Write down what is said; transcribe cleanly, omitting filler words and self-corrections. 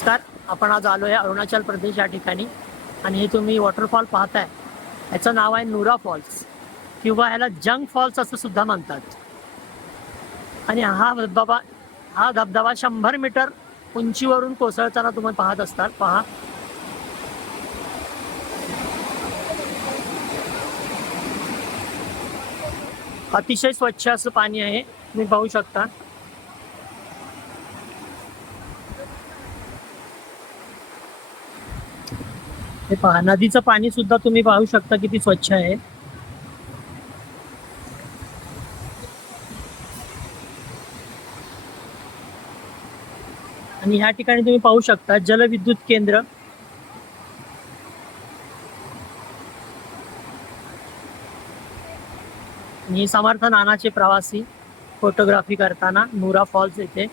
नमस्कार. आपण आज आलो आहे अरुणाचल प्रदेश या ठिकाणी आणि हे तुम्ही वॉटरफॉल पाहताय याचं नाव आहे नुरा फॉल्स किंवा ह्याला जंग फॉल्स असं सुद्धा म्हणतात. आणि हा धबधबा 100 मीटर उंचीवरून कोसळताना तुम्ही पाहत असतात. पहा, अतिशय स्वच्छ असं पाणी आहे, तुम्ही पाहू शकता. हे पहा, नदीचं पाणी सुद्धा तुम्ही पाहू शकता किती स्वच्छ आहे. आणि ह्या ठिकाणी तुम्ही पाहू शकता जलविद्युत केंद्र. आणि समर्थ नानाचे प्रवासी फोटोग्राफी करताना नुरा फॉल्स येथे